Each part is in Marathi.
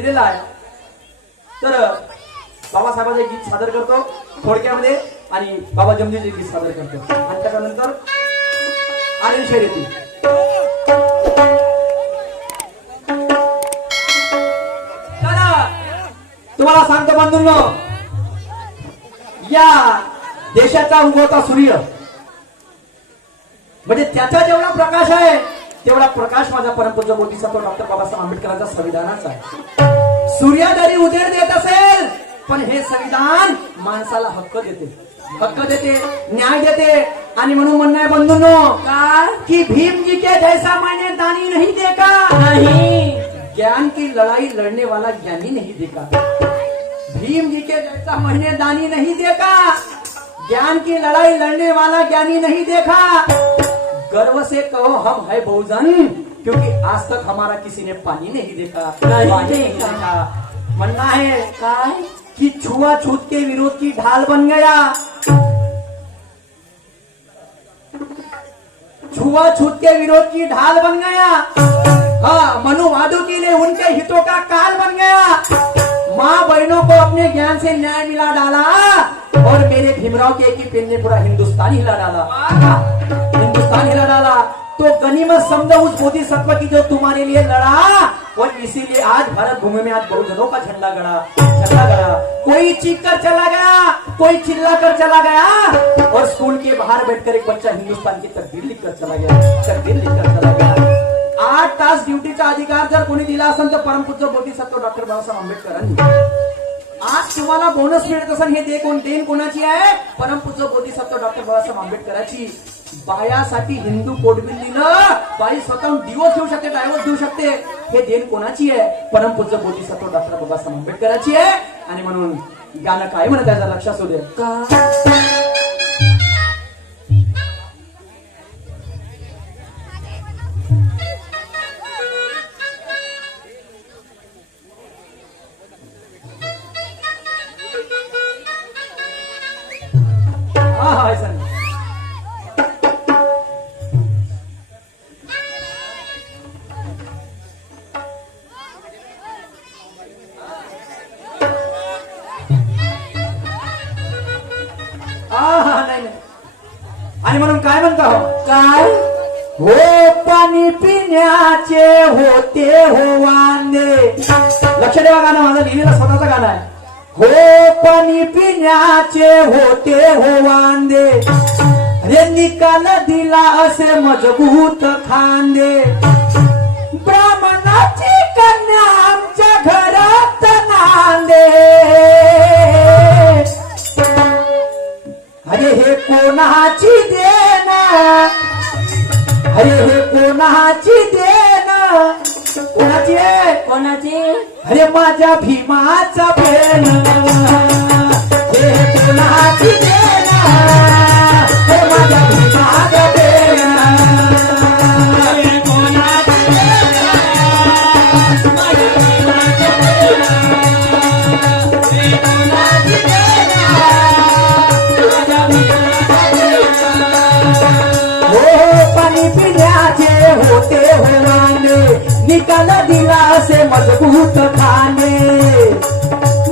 दिलेला आहे. तर बाबासाहेबांचे गीत सादर करतो थोडक्यामध्ये आणि बाबा जमजीचे गीत सादर करतो आणि त्याच्यानंतर आर्यन शेर येतील. तुम्हाला सांगतो बंधूंनो, या देशाचा उगवता सूर्य म्हणजे त्याचा जेवढा प्रकाश आहे तेवढा प्रकाश माझा परमपूज्य बोधिसत्व डॉक्टर बाबासाहेब आंबेडकरांचा संविधानाचा आहे. सूर्य जरी उजेड देत असेल पण हे संविधान माणसाला हक्क देते, न्याय देते. आणि म्हणून म्हणणं आहे बंधूंनो काय कि भीम जी के जैसा मैंने दानी नहीं देखा, नहीं ज्ञान की लड़ाई लड़ने वाला ज्ञानी नहीं देखा. भीम जी के जैसा मैंने दानी नहीं देखा, ज्ञान की लड़ाई लड़ने वाला ज्ञानी नहीं देखा. गर्व से कहो हम है बहुजन, क्योंकि आज तक हमारा किसी ने पानी नहीं देखा, पानी नहीं देखा. म्हणना है काय कि छुआछूत के विरोध की ढाल बन गया, छुआछूत के विरोध की ढाल बन गया. हाँ, मनुवादों के लिए उनके हितों का काल बन गया. माँ बहनों को अपने ज्ञान से न्याय मिला डाला और मेरे भीमराव के एक ही पेन ने पूरा हिंदुस्तान हिला डाला, हिंदुस्तान हिला डाला. तो गनीमत समझो उस बोधिसत्व की जो तुम्हारे लिए लड़ा, और इसीलिए आज भारत भूमि में आज बहुजनों का झंडा गड़ा. कोई चीख कर चला गया, कोई चिल्ला कर चला गया, और स्कूल के बाहर बैठकर एक बच्चा हिंदुस्तान की तकदीर लिखकर चला गया. 8 तास ड्युटीचा अधिकार जर कोणी दिला असेल तर परमपूज्य बोधिसत्व डॉक्टर बाबासाहेब आंबेडकरांनी. आज तुम्हाला बोनस मिळत असेल, हे देण कोणाची आहे? परमपूज्य बोधिसत्व डॉक्टर बाबासाहेब आंबेडकरांची. बायासाठी हिंदू कोड बिल दिलं, बाई स्वतः डिवोर्स घेऊ शकते, डायव्होर्स देऊ शकते. हे देण कोणाची आहे? परमपूज्य बोधिसत्व डॉक्टर बाबासाहेब आंबेडकरांची आहे. आणि म्हणून गाणं काय म्हणत त्याचा लक्षात असू दे का. हा ऐसा नाही. नाही. आणि म्हणून काय म्हणता काय हो, पाणी पिण्याचे होते हो वांदे. लक्ष देवा, गाणं माझं लिहिलेलं स्वतःचं गाणं आहे. हो, पाणी पिण्याचे होते हो वांदे, रे निकाल दिला असे मजबूत खांदे. ब्राह्मणाची कन्या आमच्या घरात नांदे. अरे हे कोणाची देण, अरे हे कोणाची देण, कोणाची आहे? कोणाची? अरे माझ्या भीमाचा पेन. हे कोणाची देण, हे माझ्या भीमाचा पेन. होते हो वांदे, निकाल दिला से मजबूत खाने.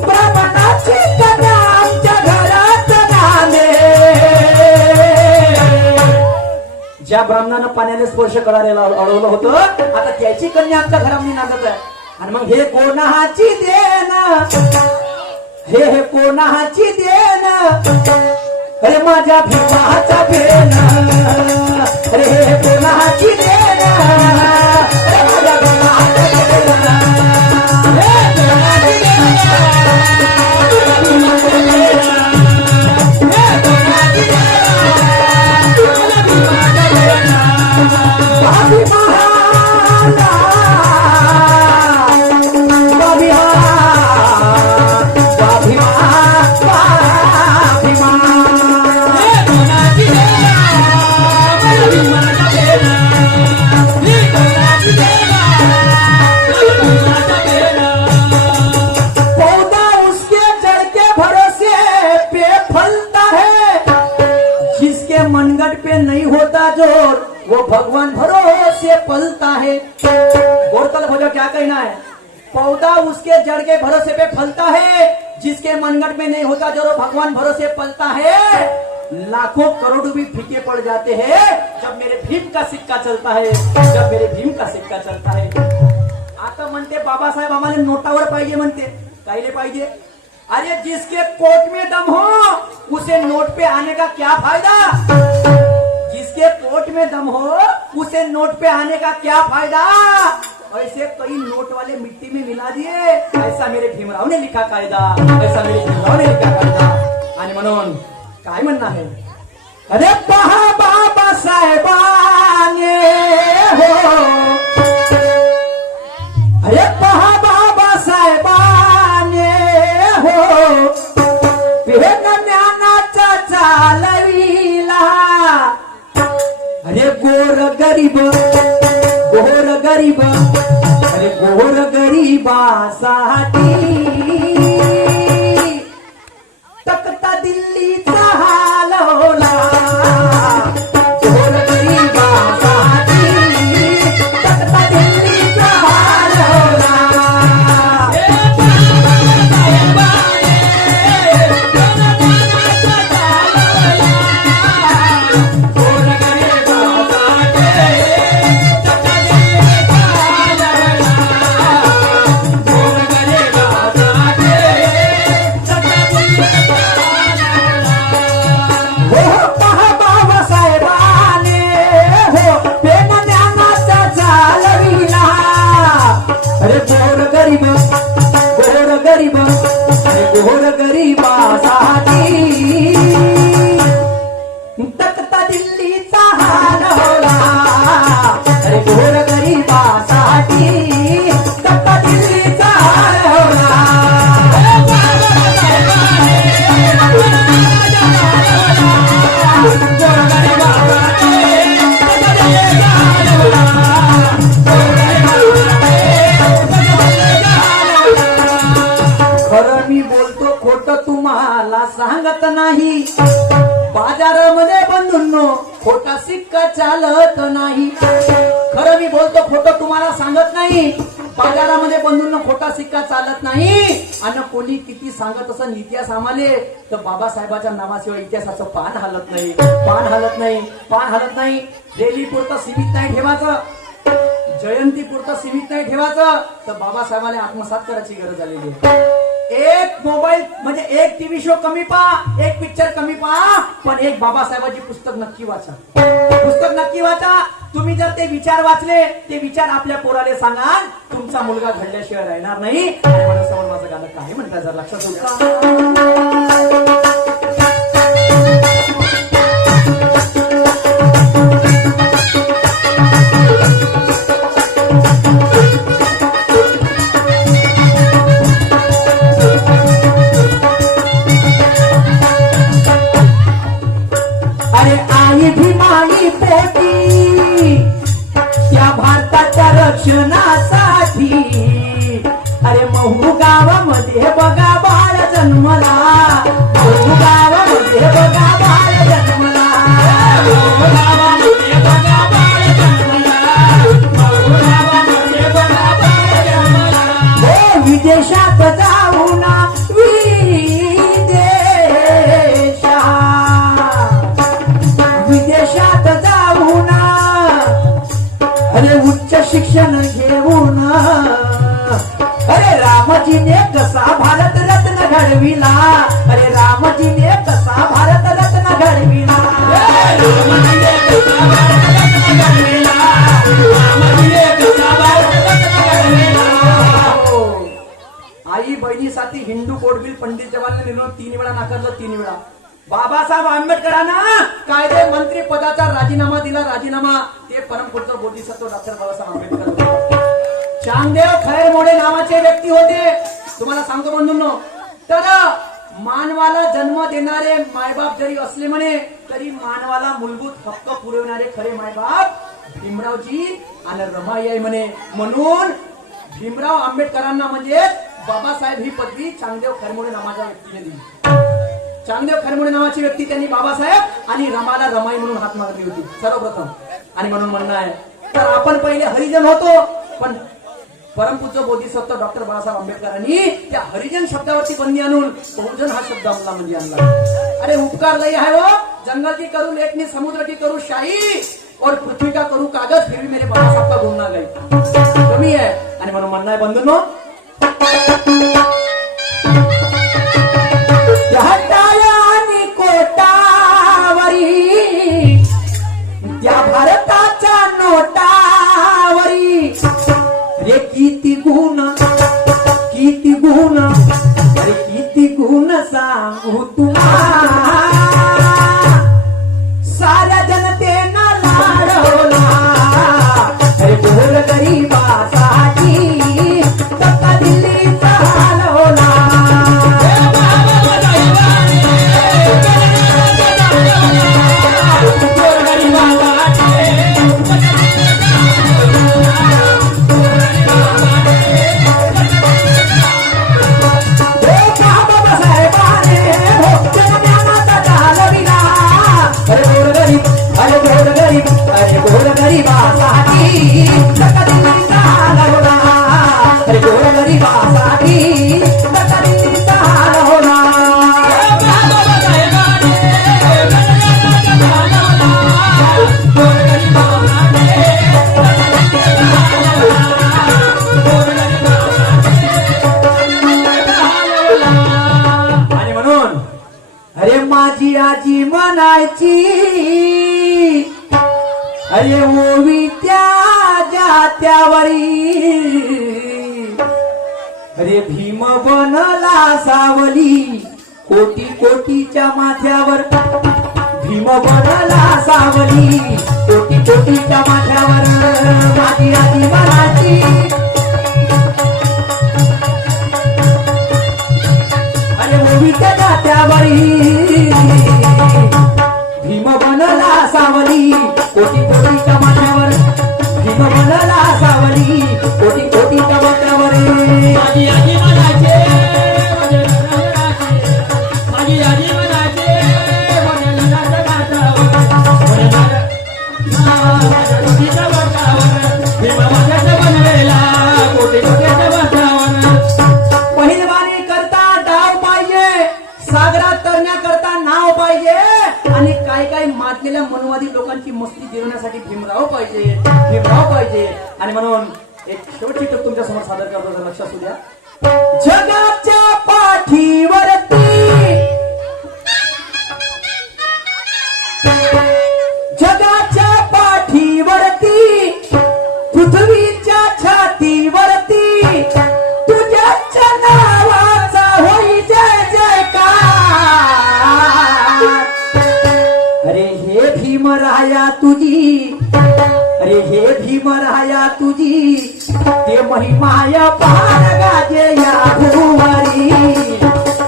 ब्राह्मणाची कन्या आमच्या घरात नांदे. ज्या ब्राह्मणानं पाण्याने स्पर्श करायला अडवलं होतं, आता त्याची कन्या आमच्या घरामध्ये नांदत आहे. आणि मग हे कोणाची देण, हे कोणाची देण, अरे माझ्या भीमाचा पेन. अरे हे कोणाची देण, अरे माझ्या भीमाचा पेन. उसके जड़ के भरोसे पे फलता है, जिसके मनगट में नहीं होता जो भगवान भरोसे पलता है। लाखों करोड़ भी फीके पड़ जाते हैं जब मेरे भीम का सिक्का चलता है, जब मेरे भीम का सिक्का चलता है। आता म्हणते बाबासाहेब आम्हाला नोटावर पाहिजे, म्हणते कायले पाहिजे? अरे जिसके कोट में दम हो उसे नोट पे आने का क्या फायदा? जिसके कोट में दम हो उसे नोट पे आने का क्या फायदा? ऐसे कई नोट वाले मिट्टी में मिला दिए, ऐसा मेरे भीमराव ने लिखा कायदा, ऐसा मेरे भीमराव ने लिखा कायदा। आणि म्हणून काय म्हणणं आहे? अरे पहा बाबासाहेबांनी हो, अरे पहा बाबासाहेबांनी हो, वेद ज्ञानाचा चालविला। अरे गोर गरीब, अरे गोर गरीबासाठी तख्ता दिल्लीचा हालवला। गोर गरीबासाठी तख्ता दिल्लीचा हालवला। गोर गरीबासाठी तख्ता दिल्लीचा हालवला। अरे गोर गरीबासाठी तख्ता दिल्लीचा हालवला। खरं मी बोलतो खोटं तुम्हाला सांगत नाही, बाजारामध्ये बंधूंनो खोटा सिक्का चालत नाही। खरं मी बोलतो खोटं तुम्हाला सांगत नाही, बाजारामध्ये बंधूंनो खोटा सिक्का चालत नाही। आणि कोणी किती सांगत असं इतिहास आम्हाले तर बाबासाहेबाच्या नावाशिवाय इतिहासाचं पान हलत नाही, पान हलत नाही, पान हलत नाही। डेली पुरतं सीमित नाही ठेवायचं, जयंती पुरतं सीमित नाही ठेवायचं, तर बाबासाहेबांना आत्मसात करायची गरज आलेली आहे। एक मोबाईल म्हणजे एक टीव्ही शो कमी पहा, एक पिक्चर कमी पहा, पण एक बाबासाहेबांची पुस्तक नक्की वाचा, पुस्तक नक्की वाचा। तुम्ही जर ते विचार वाचले, ते विचार आपल्या पोराले सांगा, तुमचा मुलगा घडल्याशिवाय राहणार नाही। आणि समोर माझं गाणं काय म्हणतात जर लक्षात ठेवा। भीमाई पोटी त्या भारताच्या रक्षणासाठी, अरे महू गावामध्ये बघा बाळ जन्मला, महू गावामध्ये बघा बाळ जन्मला, महू गावामध्ये बघा बाळ जन्मला, महू गावामध्ये बघा बाळ जन्मला। हो विदेशात जाऊन विदेशात जाऊन अरे उच्च शिक्षण घेऊन, अरे रामजीने कसा भारत रत्न घडविला, अरे रामजीने कसा भारत रत्न घडविला, रामजीने कसा भारत रत्न घडविला, रामजीने कसा भारत रत्न घडविला। आई बहिणीसाठी हिंदू कोड बिल पंडित जवाहरलाल नेहरू 3 वेळा नाकारलं, 3 वेळा। बाबासाहेब आंबेडकरांना कायदे मंत्री पदाचा राजीनामा दिला, राजीनामा। ते परमपूज्य बोधिसत्व डॉक्टर बाबासाहेब आंबेडकर चांगदेव खैरमोडे नावाचे व्यक्ती होते। तुम्हाला सांगतो बंधूंनो, तर मानवाला जन्म देणारे मायबाप जरी असले म्हणे, तरी मानवाला मूलभूत हक्क पुरवणारे खरे मायबाप भीमरावजी आणि रमाई म्हणे। म्हणून भीमराव आंबेडकरांना म्हणजे बाबासाहेब ही पदवी चांगदेव खैरमोडे नावाच्या व्यक्तीने दिली। चांगदेव खैरमोडे नावाची व्यक्ती त्यांनी बाबासाहेब आणि रमाला रमाई म्हणून हात मारली होती सर्वप्रथम। आणि म्हणून म्हणणं आहे, तर आपण पहिले हरिजन होतो, पण परमपूज्य बोधिसत्व डॉक्टर बाळासाहेब आंबेडकरांनी त्या हरिजन शब्दावरती बंदी आणून बहुजन हा शब्द अंमलामध्ये आणला. अरे उपकार लई आहे हो. जंगल की करू लेखनी, समुद्र की करू शाही, और पृथ्वी का करू कागज, फिर भी मेरे बाबा साहब का गुण ना गई कमी आहे. आणि म्हणून म्हणणं आहे बंधूंनो, हटायानी कोटावरी त्या भारताच्या नोटावरी रे किती गुण अरे किती गुण सांगू तुम्हाला, साऱ्या जनतेनं लाडवला अरे गोर गरीबासाठी तक्का दिल्लीचा हलवला. माझी आजी म्हणायची अरे ओवी त्या जात्यावरी अरे भीम बनला सावली कोटी कोटीच्या माथ्यावर, भीम बनला सावली कोटी कोटीच्या माथ्यावर. माझी आजी म्हणायची अरे ओवी त्या जात्यावरी भीम बनला सावली कोटी कोटीच्या माथ्यावर, भीम बनला सावली कोटी कोटीच्या माथ्यावर. माझी आजी म्हणायचे माझी आजी म्हणायचे पहिलवानी करता डाव पाहिजे, सागरात तरण्याकरता नाव पाहिजे, आणि काही माजलेल्या मनवादी लोकांची मस्ती जिरवण्यासाठी भीमराव पाहिजे. आणि म्हणून एक शेवटची टिप तुमच्या समोर सादर करतो, जर लक्षात असू द्या. जगाच्या पाठीवरती पृथ्वीच्या छातीवरती तुझ्याच नावाचा होई जय जयकार. अरे हे भीमराया तुझी, अरे हे भीमराया तुझी ते महिमाया पार गाजे या भुवरी.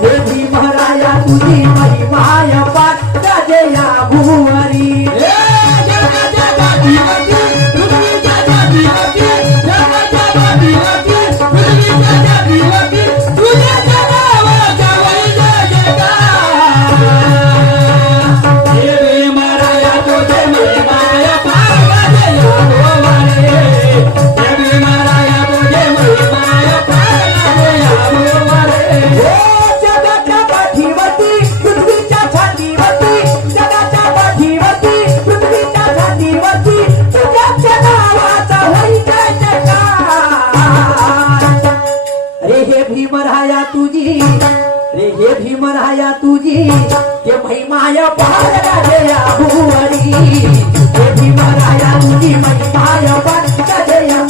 हे भीमराया तुझी महिमाया पार गाजे या भुवरी. भीमराया तुझी, रे हे भीमराया तुझी ते महिमाया पार गाजे या भुवरी. हे भीमराया तुझी महिमाया पार गाजे या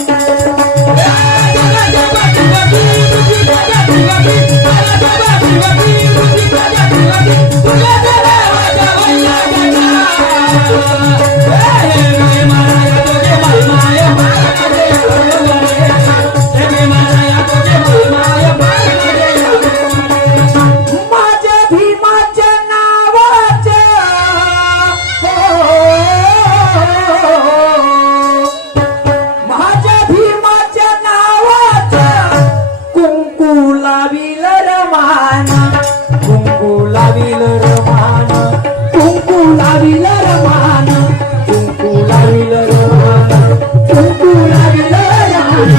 कुंकू लाविल रमान.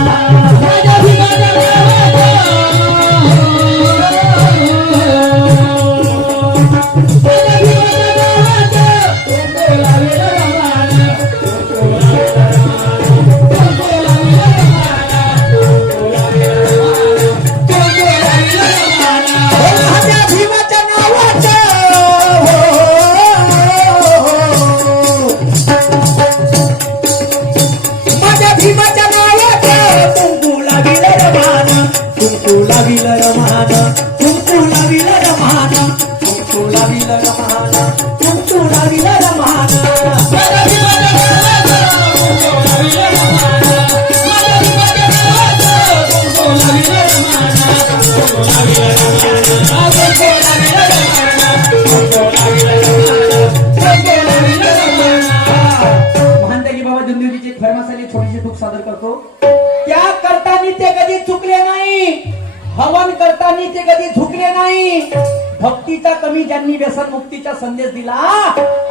लाविल रमान कुंकू लाविल रमान कुंकू लाविल रमान कुंकू लाविल रमान महानताई बाबा जुंदेवजीची एक फरमासाली छोटीशी दुःख सादर करतो. त्या करताना ते कधी चुकले नाही, हवन करताना ते कधी झुकले नाही. भक्तीचा कमी ज्यांनी व्यसन मुक्तीचा संदेश दिला,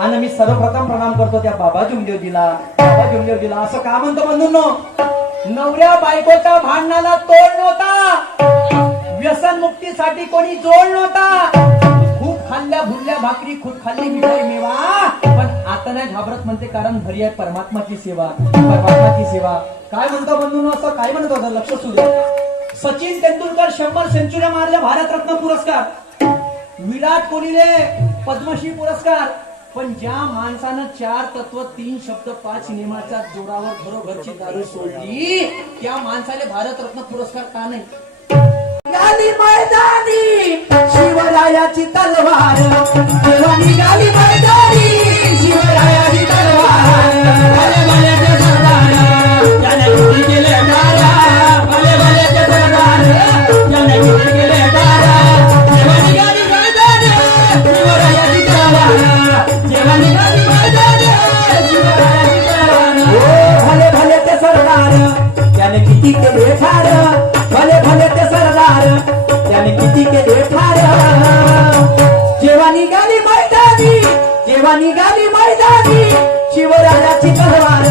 आणि मी सर्वप्रथम प्रणाम करतो त्या बाबा जुमदेवजीला. बाबा जुमदेवजीला असं का म्हणतो बंधूंनो, नवऱ्या बायकोच्या भांडणाला तोड नव्हता, व्यसन मुक्तीसाठी कोणी जोड नव्हता. खूप खाल्ल्या भुरल्या भाकरी, खूप खाल्ली मिठाई मेवा, पण आता नाही घाबरत म्हणते, कारण घरी आहे परमात्माची सेवा. परमात्माची सेवा काय म्हणतो बंधूंनो, असं काय म्हणत होतं लक्ष सुरू. सचिन तेंडुलकर 100 सेंचुऱ्या मारल्या, भारतरत्न पुरस्कार. विराट कोहलीले पद्मश्री पुरस्कार. पण ज्या माणसानं 4 तत्व 3 शब्द 5 सिनेमाच्या जोरावर घरोघरची दारू सोडली, त्या माणसाले भारतरत्न पुरस्कार का नाही. गाली मैदानी शिवरायाची तलवार, तेव्हा निघाली मैदानी शिवरायाची तलवार. भले भले ते सरदार, त्याने किती केले दारा, भले भले ते सरदार, त्याने किती केले दारा. तेव्हा निघाली मैदानी शिवरायाची तलवार, तेव्हा निघाली मैदानी शिवरायाची तलवार. ओ भले भले ते सरदार, त्याने किती केले ठार, भले भले ते सरदार, त्याने किती केले ठार. जेव्हा निघाली मैदानी, जेव्हा निघाली मैदानी शिवरायाची तलवार,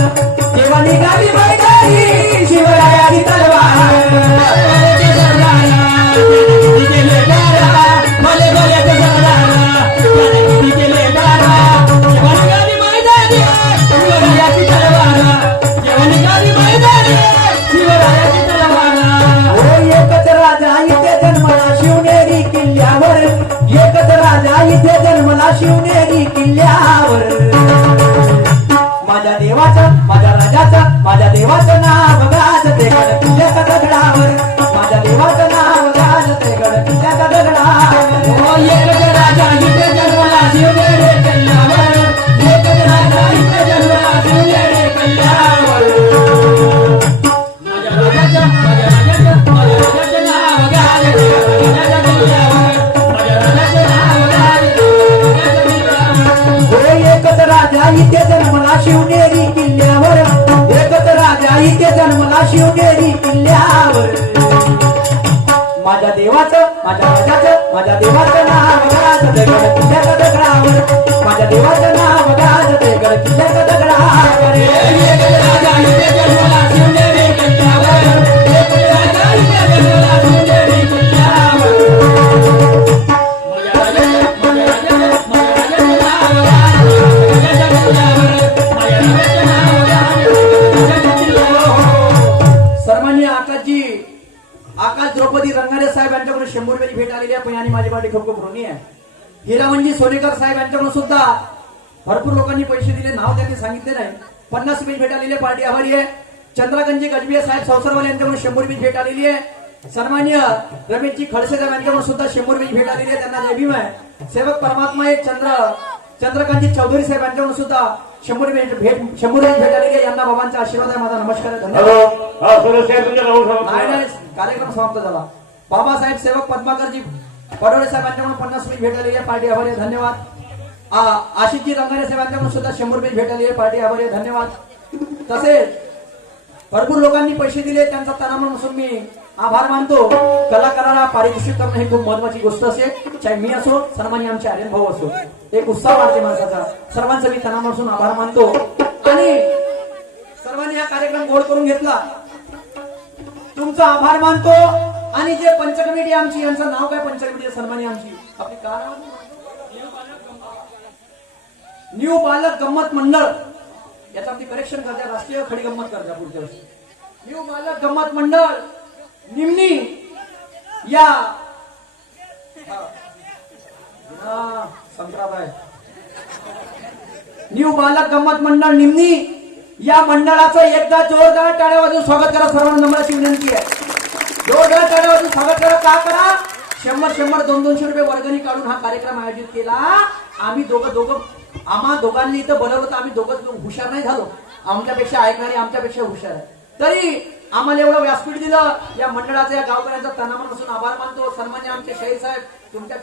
जेव्हा निघाली मैदानी शिवरायाची तलवार. भले ते सरदार, त्याने किती केले ठार, भले भले ते सरदार, त्याने किती केले ठार. जेव्हा निघाली मैदानी शिवरायाची तलवार, जेव्हा निघाली मैदानी शिवरायाची तलवार. ओ एकच राजा इथे जन्मला शिवनेरी किल्ल्यावर, एकच राजा इथे जन्मला शिवनेरी किल्ल्यावर. माझ्या देवाचं, माझ्या राजाचं, माझ्या देवाचं नाव गाजते गड किल्ल्याच्या दगडावर, माझ्या देवाचं नाव गाजते गड किल्ल्याच्या दगडावर. ओ एकच राजा इथे जन्मला शिवनेरी किल्ल्यावर, एकच राजा इथे जन्मला शिवनेरी किल्ल्यावर. एकच राजा इथे जन्मला शिवनेरी किल्ल्यावर, एकच राजा इथे जन्मला शिवनेरी किल्ल्यावर. माझ्या देवाचं, माझ्या राजाचं, माझ्या देवाचं नाव गाजते गड किल्ल्याच्या दगडावर, माझ्या देवाचं नाव गाजते गड किल्ल्याच्या दगडावर. एकच राजा इथे जन्मला शिवनेरी किल्ल्यावर, एकच राजा इथे जन्मला शिवनेरी किल्ल्यावर. सन्माननीय आकाश द्रौपदी रंगारे साहेब यांच्याकडून 100 रुपयाची भेट आलेली आहे, पण आणि माझी पाठी खूप खूप ऋणी आहे. हिरामंजी सोनेकर साहेब यांच्याकडून सुद्धा भरपूर लोकांनी पैसे दिले, नाव त्यांनी सांगितले नाही. 50 रुपयाची भेट आलेली आहे, पार्टी आभारी आहे. चंद्रकांतजी गजबिये साहेब सौसरवाले यांच्याकडून 100 रुपयाची भेट आलेली आहे. सन्मान्य रमेशजी खडसे साहेब यांच्याकडून सुद्धा 100 रुपयाची भेट आलेली आहे, त्यांना जय भीम आहे. सेवक परमात्मा एक चंद्रकांतजी चौधरी साहेब यांच्याकडून सुद्धा 100 रुपयाची भेट आलेली आहे. यांना बाबांचा आशीर्वाद आहे, माझा नमस्कार आहे, धन्यवाद. नाही, कार्यक्रम समाप्त झाला. बाबासाहेब सेवक पद्माकरजी पडोळे साहेब यांच्याकडून 50 रुपये भेट आलेली आहे, पार्टी आभारी आहे, धन्यवाद. आशिषजी रंगारे साहेब यांच्याकडून सुद्धा 100 रुपये भेट आलेली आहे, पार्टी आभारी आहे, धन्यवाद. तसेच भरपूर लोकांनी पैसे दिले, त्यांचा तनामन नसून मी आभार मानतो. कलाकाराला पारितोषिक करणं ही खूप महत्वाची गोष्ट असते, चाहे मी असो, सन्माननीय आमचे आर्यन भाऊ असो. एक उत्साह वाढते माणसाचा. सर्वांचं मी तनामन नसून आभार मानतो, आणि सर्वांनी हा कार्यक्रम गोड करून घेतला, तुमचा आभार मानतो. आणि जे पंचकमिटी आमची, यांचं नाव काय पंचकमिटी सन्माननीय आमची, आपली काय नाव, न्यू बालक गंमत मंडळ, याचा आपली करेक्शन करते, राष्ट्रीय खडी गंमत करते पुढच्या वर्षी. न्यू बालक गंमत मंडळ निमनी या संक्रांत आहे. न्यू बालक गंमत मंडळ निमनी या मंडळाचं एकदा जोरदार टाळ्या वाजवून स्वागत करा, सर्वांना नम्राची विनंती आहे. जोरदार टाळ्यावाजून स्वागत करा. का करा? 100 200 रुपये वर्गणी काढून हा कार्यक्रम आयोजित केला. आम्ही आम्हा दोघांनी इथं बोलवलं तर आम्ही दोघं हुशार नाही झालो. आमच्यापेक्षा ऐकणारी आमच्यापेक्षा हुशार आहे. तरी आम्हाला एवढं व्यासपीठ दिलं. या मंडळाचा या गावकऱ्यांचा तनामनापासून आभार मानतो. सन्मान्य आमचे शहीद साहेब तुमच्या